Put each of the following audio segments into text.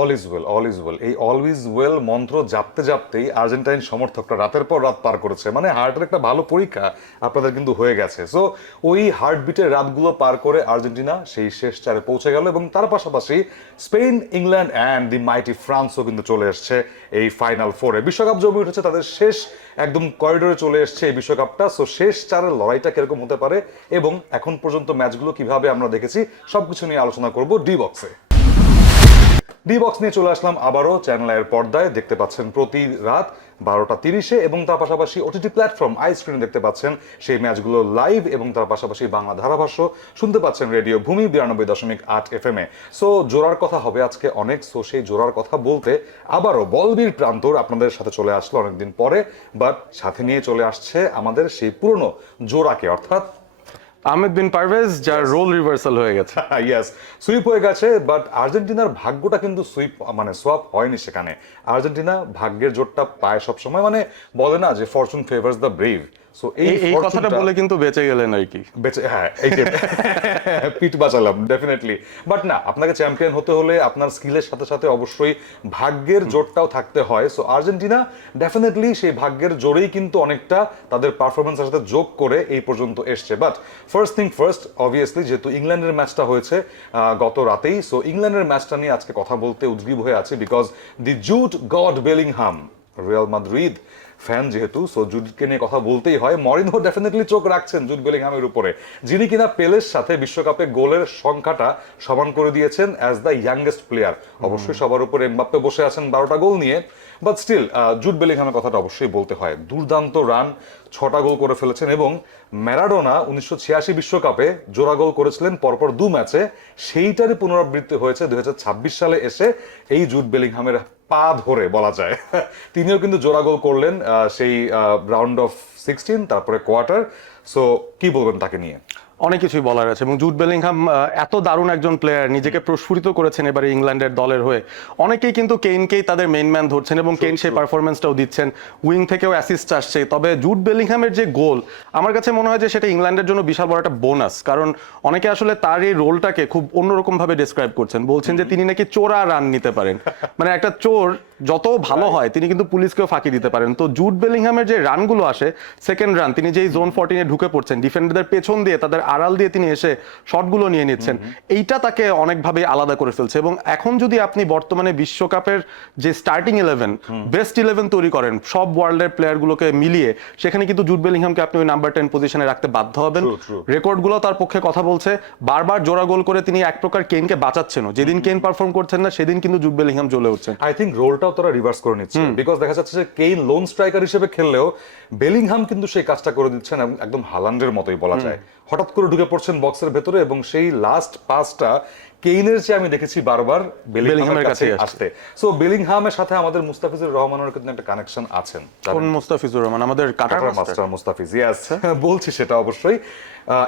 All is well, all is well, এই all is well মন্ত্র জাপতে জাপতেই Argentine সমর্থকরা রাতের পর রাত পার করেছে। মানে হার্টের একটা ভালো পরীক্ষা আপনাদের কিন্তু হয়ে গেছে। সো ওই হার্টবিটের রাতগুলো পার করে আর্জেন্টিনা সেই শেষ চারে পৌঁছে গেল, এবং তার পাশাপাশি স্পেন, ইংল্যান্ড অ্যান্ড দি মাইটি ফ্রান্সও কিন্তু চলে এসছে এই ফাইনাল ফোরে। বিশ্বকাপ জমে উঠেছে, তাদের শেষ একদম করিডোরে চলে এসছে এই বিশ্বকাপটা। সো শেষ চারের লড়াইটা কিরকম হতে পারে এবং এখন পর্যন্ত ম্যাচগুলো কিভাবে আমরা দেখেছি সবকিছু নিয়ে আলোচনা করব ডি বক্সে। ডি বক্স নিয়ে চলে আসলাম আবারও চ্যানেলের পর্দায়। দেখতে পাচ্ছেন প্রতি রাত 12টা 30-এ, এবং তার পাশাপাশি ওটিটি প্ল্যাটফর্ম আইস্ক্রিনে দেখতে পাচ্ছেন সেই ম্যাচগুলো লাইভ, এবং তার পাশাপাশি বাংলা ধারাভাষ্য শুনতে পাচ্ছেন রেডিও ভূমি 92.8 FM এ। সো জোড়ার কথা হবে আজকে অনেক। সো সেই জোড়ার কথা বলতে আবারও বলবীর প্রান্তর আপনাদের সাথে চলে আসলো অনেকদিন পরে, বাট সাথে নিয়ে চলে আসছে আমাদের সেই পুরনো জোড়াকে, অর্থাৎ আহমেদ বিন পারভেজ, যার রোল রিভার্সাল হয়ে গেছে। ইয়েস, সুইপ হয়ে গেছে, বাট আর্জেন্টিনার ভাগ্যটা কিন্তু সুইপ মানে সোয়াপ হয়নি সেখানে। আর্জেন্টিনা ভাগ্যের জোরটা পায় সবসময়, মানে বলে না যে Fortune favours the brave. So এই কথাটা বলে কিন্তু বেঁচে গেলেন আর কি। বেঁচে, হ্যাঁ, এই যে পিঠ বাঁচালাম ডেফিনেটলি। বাট না, আপনাকে চ্যাম্পিয়ন হতে হলে আপনার স্কিলের সাথে সাথে অবশ্যই ভাগ্যের জোরটাও থাকতে হয়। সো আর্জেন্টিনা ডেফিনেটলি সেই ভাগ্যের জোরেই কিন্তু অনেকটা তাদের পারফরমেন্সের সাথে যোগ করে এই পর্যন্ত এসছে। But first thing first, obviously যেহেতু ইংল্যান্ডের ম্যাচটা হয়েছে গত রাতেই, সো ইংল্যান্ডের ম্যাচটা নিয়ে আজকে কথা বলতে উদ্গ্রীব হয়ে আছে, because the Jude god Bellingham, Real Madrid fan যেহেতু, সো জুডকে নিয়ে কথা বলতেই হয়। মরিনহো ডেফিনেটলি চোখ রাখছেন জুড বেলিংহামের উপরে, যিনি কিনা পেলের সাথে বিশ্বকাপে গোলের সংখ্যাটা সমান করে দিয়েছেন অ্যাজ দ্য ইয়াংগেস্ট প্লেয়ার। অবশ্যই সবার উপরে এমবাপ্পে বসে আছেন 12টা গোল নিয়ে, বাট স্টিল জুড বেলিংহামের কথাটা অবশ্যই বলতে হয়। দুর্দান্ত রান, 6টা গোল করে ফেলেছেন, এবং ম্যারাডোনা 1986 বিশ্বকাপে জোড়া গোল করেছিলেন পরপর 2 ম্যাচে, সেইটারই পুনরাবৃত্তি হয়েছে 2026 সালে এসে এই জুড বেলিংহামের পা ধরে বলা যায়। তিনিও কিন্তু জোড়া গোল করলেন সেই রাউন্ড অফ 16, তারপরে কোয়ার্টার। সো কি বলবেন তাকে নিয়ে? অনেক কিছুই বলার আছে, এবং জুড বেলিংহাম এত দারুণ একজন প্লেয়ার, নিজেকে প্রস্ফুটিত করেছেন এবারে ইংল্যান্ডের দলের হয়ে। অনেকেই কিন্তু কেইনকেই তাদের মেইন ম্যান ধরছেন, এবং কেইন সেই পারফরমেন্সটাও দিচ্ছেন, উইং থেকেও অ্যাসিস্ট আসছে। তবে জুড বেলিংহামের যে গোল, আমার কাছে মনে হয় যে সেটা ইংল্যান্ডের জন্য বিশাল বড় একটা বোনাস, কারণ অনেকে আসলে তার এই রোলটাকে খুব অন্যরকম ভাবে ডিসক্রাইব করছেন, বলছেন যে তিনি নাকি চোরা রান নিতে পারেন। মানে একটা চোর যত ভালো হয় তিনি কিন্তু পুলিশকেও ফাঁকি দিতে পারেন। তো জুড বেলিংহামের যে রানগুলো আসে, সেকেন্ড রান তিনি যেই জোন 14-এ ঢুকে পড়ছেন, ডিফেন্ডারদের পেছন দিয়ে তাদের আড়াল দিয়ে তিনি এসে শটগুলো নিয়ে নিচ্ছেন, এইটা তাকে অনেকভাবে আলাদা করে ফেলছে। এবং এখন যদি আপনি বর্তমানে বিশ্বকাপের যে স্টার্টিং 11 বেস্ট 11 তৈরি করেন সব ওয়ার্ল্ডের প্লেয়ারগুলোকে মিলিয়ে, সেখানে কিন্তু জুড বেলিংহামকে আপনি ওই নাম্বার 10 পজিশনে রাখতে বাধ্য হবেন। রেকর্ডগুলো তার পক্ষে কথা বলছে, বারবার জোড়া গোল করে তিনি এক প্রকার কেইনকে বাঁচাচ্ছেনও। যেদিন কেইন পারফর্ম করছেন না সেদিন কিন্তু জুড বেলিংহাম জ্বলে উঠছেন। আই থিঙ্ক রোলটাও তারা রিভার্স করে নিচ্ছে, বিকজ দেখা যাচ্ছে যে কেইন লোন স্ট্রাইকার হিসেবে খেললেও বেলিংহাম কিন্তু সেই কাজটা করে দিচ্ছেন, একদম হালান্ডের মতোই বলা যায়। হঠাৎ করে ঢুকে পড়ছেন বক্সের ভেতরে, এবং সেই লাস্ট পাসটা কেইনের চেয়ে আমি দেখেছি বারবার বেলিংহামের কাছে আসতে। সো বেলিংহামের সাথে আমাদের মুস্তাফিজুর রহমানের কিন্তু একটা কানেকশন আছেন। কোন মুস্তাফিজুর রহমান? আমাদের কাটার মাস্টার মুস্তাফিজ, ইয়েস, বলছি সেটা অবশ্যই।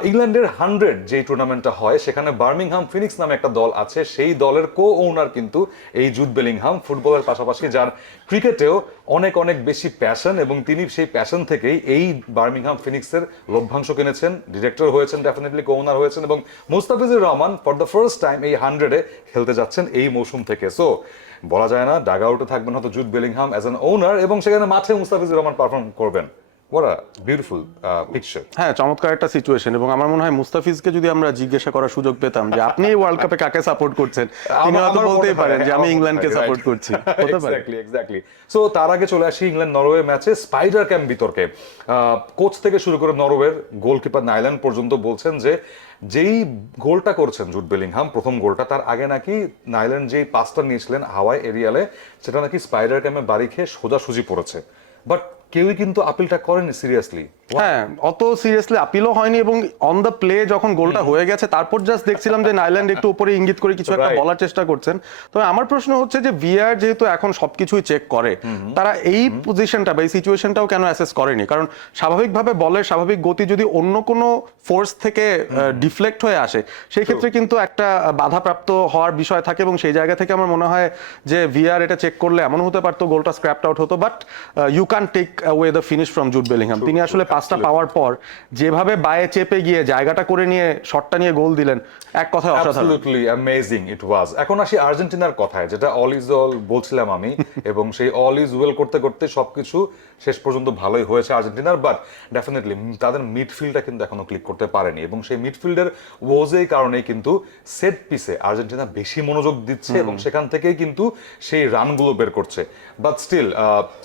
ইংল্যান্ডের 100 যে টুর্নামেন্টটা হয় সেখানে বার্মিংহাম ফিনিক্স নামে একটা দল আছে, সেই দলের কো ওনার কিন্তু এই জুড বেলিংহাম, ফুটবলের পাশাপাশি যার ক্রিকেটেও অনেক অনেক বেশি প্যাশন, এবং তিনি সেই প্যাশন থেকেই এই বার্মিংহাম ফিনিক্সের লভ্যাংশ কিনেছেন, ডিরেক্টর হয়েছেন, ডেফিনেটলি কো ওনার হয়েছেন, এবং Mustafizur Rahman for the first time এই 100-এ খেলতে যাচ্ছেন এই মৌসুম থেকে। সো বলা যায় না ডাগ আউটে থাকবেন হয়তো জুড বেলিংহাম অ্যাজ অ্যান ওনার, এবং সেখানে মাঠে মুস্তাফিজুর রহমান পারফর্ম করবেন। What a beautiful picture. হ্যাঁ, চমৎকার একটা সিচুয়েশন। এবং আমার মনে হয় মুস্তাফিজকে যদি আমরা জিজ্ঞাসা করার সুযোগ পেতাম যে আপনি এই ওয়ার্ল্ড কাপে কাকে সাপোর্ট করছেন, তিনি হয়তো বলতেই পারেন যে আমি ইংল্যান্ডকে সাপোর্ট করছি। হতে পারে। এক্স্যাক্টলি। সো তার আগে চলে আসি ইংল্যান্ড নরওয়ে ম্যাচে স্পাইডার ক্যাম্প বিতর্কে। কোচ থেকে শুরু করে নরওয়ের গোলকিপার নাইল্যান্ড পর্যন্ত বলছেন যে যেই গোলটা করছেন জুড বেলিংহাম, প্রথম গোলটা, তার আগে নাকি নাইল্যান্ড যেই পাসটা নিয়েছিলেন হাওয়াই এরিয়ালে, সেটা নাকি স্পাইডার ক্যাম্পে বাড়ি খেয়ে সোজাসুজি পড়েছে। বাট কেউই কিন্তু আপিলটা করেনি সিরিয়াসলি। হ্যাঁ, অত সিরিয়াসলি আপিলও হয়নি, এবং অন দ্য প্লে যখন গোলটা হয়ে গেছে তারপর জাস্ট দেখছিলাম যে নাইল্যান্ড একটু উপরে ইঙ্গিত করে কিছু একটা বলার চেষ্টা করছেন। তবে আমার প্রশ্ন হচ্ছে যে ভিআর যেহেতু এখন সবকিছুই চেক করে, তারা এই পজিশনটা বা এই সিচুয়েশনটাও কেন অ্যাসেস করেনি? কারণ স্বাভাবিকভাবে বলের স্বাভাবিক গতি যদি অন্য কোনো ফোর্স থেকে ডিফ্লেক্ট হয়ে আসে, সেই ক্ষেত্রে কিন্তু একটা বাধাপ্রাপ্ত হওয়ার বিষয় থাকে, এবং সেই জায়গা থেকে আমার মনে হয় যে ভিআর এটা চেক করলে এমন হতে পারতো গোলটা স্ক্র্যাপড আউট হতো। But you can take away the finish from Jude Bellingham. তিনি আসলে পাস পাসটা পাওয়ার পর যেভাবে বায়ে চেপে গিয়ে জায়গাটা করে নিয়ে শটটা নিয়ে গোল দিলেন, এক কথায় অসাধারণ। অ্যাবসলিউটলি অ্যামেজিং ইট ওয়াজ। এখন আসি আর্জেন্টিনার কথায়, যেটা অল ইজ অল বলছিলাম আমি, এবং সেই অল ইজ ওয়েল করতে করতে সবকিছু শেষ পর্যন্ত ভালোই হয়েছে আর্জেন্টিনার, বাট ডেফিনেটলি তাদের মিডফিল্ডটা কিন্তু এখনো ক্লিক করতে পারেনি, এবং সেই মিডফিল্ডের ওয়ের কারণেই কিন্তু সেট পিসে আর্জেন্টিনা বেশি মনোযোগ দিচ্ছে এবং সেখান থেকেই কিন্তু সেই রানগুলো বের করছে। বাট স্টিল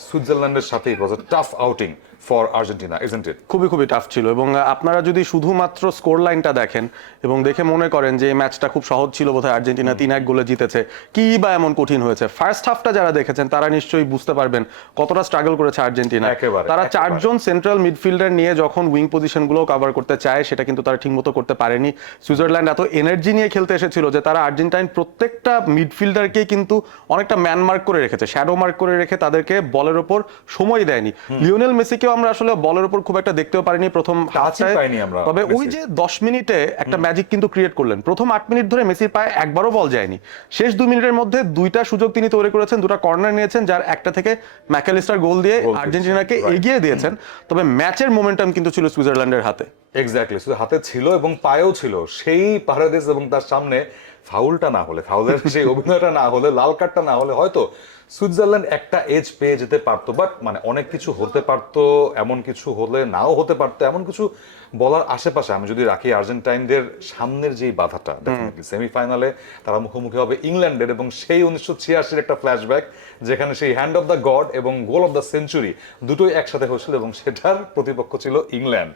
সুইজারল্যান্ডের সাথে it was a tough outing for Argentina, isn't it? খুবই খুবই টাফ ছিল, এবং আপনারা যদি শুধুমাত্র স্কোর লাইনটা দেখেন এবং দেখে মনে করেন যে এই ম্যাচটা খুব সহজ ছিল, বোধহয় আর্জেন্টিনা 3-1 গোলে জিতেছে, কি বা এমন কঠিন হয়েছে, ফার্স্ট হাফটা যারা দেখেছেন তারা নিশ্চয়ই বুঝতে পারবেন কতটা স্ট্রাগল করেছে আর্জেন্টিনা। তারা 4 জন সেন্ট্রাল মিডফিল্ডার নিয়ে যখন উইং পজিশনগুলো কভার করতে চায় সেটা কিন্তু তারা ঠিকমতো করতে পারেনি। সুইজারল্যান্ড এত এনার্জি নিয়ে খেলতে এসেছিল যে তারা আর্জেন্টাইন প্রত্যেকটা মিডফিল্ডারকে কিন্তু অনেকটা ম্যান মার্ক করে রেখেছে, শ্যাডো মার্ক করে রেখে তাদেরকে বলের ওপর সময় দেয়নি। লিওনেল মেসিকেও আমরা আসলে বলের ওপর খুব একটা দেখতেও পারিনি প্রথম হাফটায়, তবে ওই যে 10 মিনিটে একটা ম্যাজিক কিন্তু ক্রিয়েট করলেন। প্রথম 8 মিনিট ধরে মেসির পায়ে একবারও বল যায়নি, শেষ 2 মিনিটের মধ্যে 2টা সুযোগ তিনি তৈরি করেছেন, 2টা কর্নার নিয়েছেন, যার একটা থেকে ম্যাকালিস্টার গোল দিয়ে আর্জেন্টিনাকে এগিয়ে দিয়েছেন। তবে ম্যাচের মোমেন্টাম কিন্তু ছিল সুইজারল্যান্ডের হাতে। এক্স্যাক্টলি, শুধু হাতে ছিল এবং পায়েও ছিল। সেই পারাদেস এবং তার সামনে ফাউলটা না হলে, ফাউলের সেই অভিনয়টা না হলে, লাল কার্ডটা না হলে হয়তো সুইজারল্যান্ড একটা এজ পেয়ে যেতে পারতো। বাট মানে অনেক কিছু হতে পারতো, এমন কিছু হলে নাও হতে পারতো, এমন কিছু বলার আশেপাশে আমি যদি রাখি আর্জেন্টাইনদের সামনের যেই বাধাটা, ডেফিনেটলি সেমিফাইনালে তারা মুখোমুখি হবে ইংল্যান্ডের, এবং সেই 1986-এর একটা ফ্ল্যাশব্যাক যেখানে সেই হ্যান্ড অফ দ্য গড এবং গোল অফ দ্য সেঞ্চুরি দুটোই একসাথে হয়েছিল, এবং সেটার প্রতিপক্ষ ছিল ইংল্যান্ড।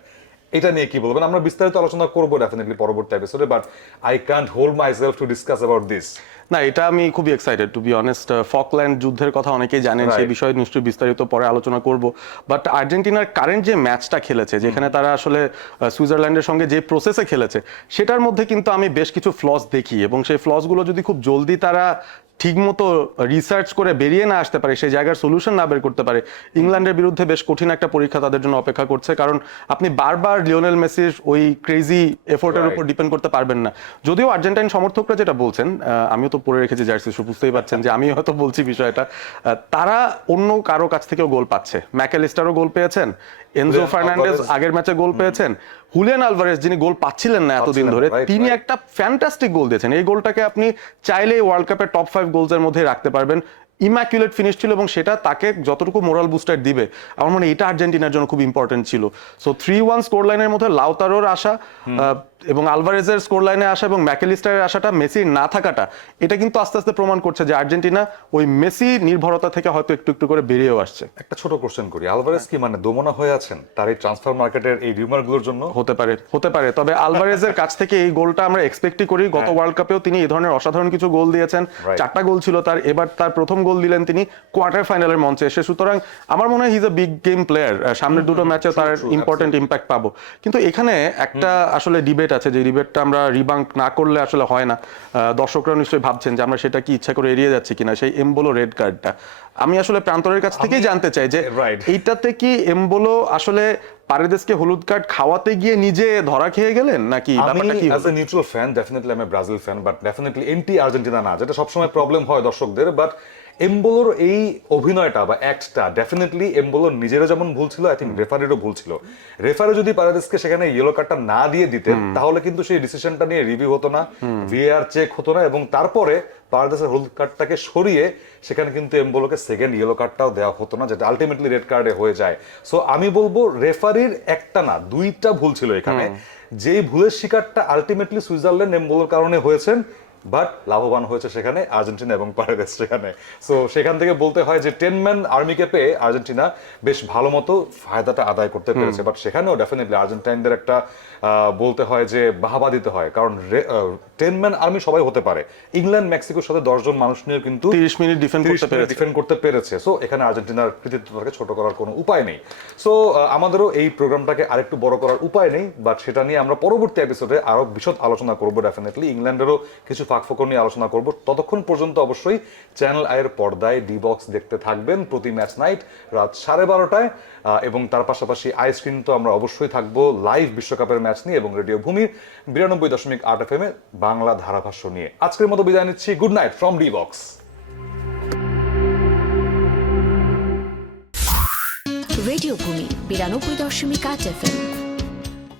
এটা নিয়ে কি বলবেন? আমরা বিস্তারিত আলোচনা করবো ডেফিনেটলি পরবর্তী এপিসোডে, but I can't hold myself to discuss about this. না, এটা আমি খুবই excited to be honest. Falkland যুদ্ধের কথা অনেকেই জানেন, সেই বিষয়ে নিশ্চয়ই বিস্তারিত পরে আলোচনা করব। বাট আর্জেন্টিনার কারেন্ট যে ম্যাচটা খেলেছে, যেখানে তারা আসলে সুইজারল্যান্ডের সঙ্গে যে প্রসেসে খেলেছে, সেটার মধ্যে কিন্তু আমি বেশ কিছু ফ্লস দেখি, এবং সেই ফ্লসগুলো যদি খুব জলদি তারা ঠিকমতো রিসার্চ করে বেরিয়ে না আসতে পারে, সেই জায়গার সলিউশন না বের করতে পারে, ইংল্যান্ডের বিরুদ্ধে বেশ কঠিন একটা পরীক্ষা তাদের জন্য অপেক্ষা করছে। কারণ আপনি বারবার লিওনেল মেসির ওই ক্রেজি এফোর্টের উপর ডিপেন্ড করতে পারবেন না। যদিও আর্জেন্টাইন সমর্থকরা যেটা বলছেন, আমিও তো পড়ে রেখেছি জার্সি, বুঝতেই পারছেন যে আমি হয়তো বলছি বিষয়টা, তারা অন্য কারো কাছ থেকেও গোল পাচ্ছে। ম্যাকালিস্টারও গোল পেয়েছেন, এনজো ফার্নান্ডেজ আগের ম্যাচে গোল পেয়েছেন, হুলিয়ান আলভারেজ যিনি গোল পাচ্ছিলেন না এতদিন ধরে, তিনি একটা ফ্যান্টাস্টিক গোল দিয়েছেন। এই গোলটাকে আপনি চাইলেই ওয়ার্ল্ড কাপের টপ 5 গোলসের মধ্যে রাখতে পারবেন। ইম্যাকুলেট ফিনিশ ছিল, এবং সেটা তাকে যতটুকু মোরাল বুস্টার দিবে আমার মনে হয় এটা আর্জেন্টিনার জন্য খুব ইম্পর্টেন্ট ছিল। সো 3-1 স্কোর লাইনের মধ্যে লাউতারোর আসা এবং আলভারেজের স্কোর লাইনে আসা এবং ম্যাকালিস্টারের আসাটা, মেসির না থাকাটা, এটা কিন্তু আস্তে আস্তে প্রমাণ করছে যে আর্জেন্টিনা ওই মেসি নির্ভরতা থেকে হয়তো একটু একটু করে বেরিয়েও আসছে। একটা ছোট কোশ্চেন করি, আলভারেজ কি মানে দোমনা হয়ে আছেন তার এই ট্রান্সফার মার্কেটের এই রিউমারগুলোর জন্য? হতে পারে, তবে আলভারেজের কাছ থেকে এই গোলটা আমরা এক্সপেক্টই করি। গত ওয়ার্ল্ড কাপেও তিনি এই ধরনের অসাধারণ কিছু গোল দিয়েছেন, 4টা গোল ছিল তার, এবার তার প্রথম গোল দিলেন তিনি কোয়ার্টার ফাইনালের মঞ্চে এসে। সুতরাং আমার মনে হয় he is a big game player, সামনের দুটো ম্যাচে তার ইম্পর্টেন্ট ইম্প্যাক্ট পাবো। কিন্তু এখানে একটা আসলে ডিবেট আছে, যে ডিবেটটা আমরা রিবাঙ্ক না করলে আসলে হয় না। দর্শকরা নিশ্চয়ই ভাবছেন যে আমরা সেটা কি ইচ্ছা করে এড়িয়ে যাচ্ছি কিনা, সেই এমবোলো রেড কার্ডটা। আমি আসলে প্রান্তরের কাছ থেকেই জানতে চাই যে এইটাতে কি এমবোলো আসলে পারেদেসকে হলুদ কার্ড খাওয়াতে গিয়ে নিজে ধরা খেয়ে গেলেন, নাকি ব্যাপারটা কি? As a neutral fan definitely আমি Brazil fan, but definitely anti Argentina না, যেটা সবসময় প্রবলেম হয় দর্শকদের। বাট এমবোলোর এই অভিনয়টা বা অ্যাক্টটা ডেফিনেটলি এমবোলোর নিজেরও যেমন ভুল ছিল, আই থিঙ্ক রেফারিরও ভুল ছিল। রেফারি যদি পারেদেসকে সেখানে ইয়েলো কার্ডটা না দিয়ে দিতেন, তাহলে কিন্তু সেই ডিসিশনটা নিয়ে রিভিউ হতো না, ভিএআর চেক হতো না, এবং তারপরে পারেদেসের হলুদ কার্ডটাকে সরিয়ে সেখানে কিন্তু এমবোলোকে সেকেন্ড ইয়েলো কার্ডটাও দেওয়া হতো না, যেটা আলটিমেটলি রেড কার্ডে হয়ে যায়। সো আমি বলবো রেফারির একটা না 2টা ভুল ছিল এখানে। যেই ভুলের শিকারটা আলটিমেটলি সুইজারল্যান্ড এমবোলোর কারণে হয়েছেন, বাট লাভবান হয়েছে সেখানে আর্জেন্টিনা এবং পারেদেস সেখানে। সো সেখান থেকে বলতে হয় যে 10 ম্যান আর্মিকে পেয়ে আর্জেন্টিনা বেশ ভালো মতো ফায়দাটা আদায় করতে পেরেছে। বাট সেখানেও ডেফিনেটলি আর্জেন্টাইনদের একটা বলতে হয় যে বাহাবা দিতে হয়, কারণ 10 ম্যান আর্মি সবাই হতে পারে। ইংল্যান্ড মেক্সিকোর সাথে 10 জন মানুষ নিয়ে কিন্তু 30 মিনিট ডিফেন্ড করতে পেরেছে। সো এখানে আর্জেন্টিনার কৃতিত্বটাকে ছোট করার কোনো উপায় নেই। সো আমাদেরও এই প্রোগ্রামটাকে আরেকটু বড় করার উপায় নেই, বাট সেটা নিয়ে আমরা পরবর্তী এপিসোডে আরো বিশদ আলোচনা করবো। ডেফিনেটলি ইংল্যান্ডেরও কিছু ফাঁকফোকর নিয়ে আলোচনা করব। ততক্ষণ পর্যন্ত অবশ্যই চ্যানেল আইয়ের পর্দায় ডি বক্স দেখতে থাকবেন প্রতি ম্যাচ নাইট রাত 12:30টায়, এবং তার পাশাপাশি আইস্ক্রিন তো আমরা অবশ্যই থাকবো লাইভ বিশ্বকাপের ম্যাচ নিয়ে, এবং রেডিও ভূমির 92.8 FM বাংলা ধারাভাষ্য নিয়ে। আজকের মতো বিদায় নিচ্ছি। Good night from D box. Radio ভূমি 92.8 FM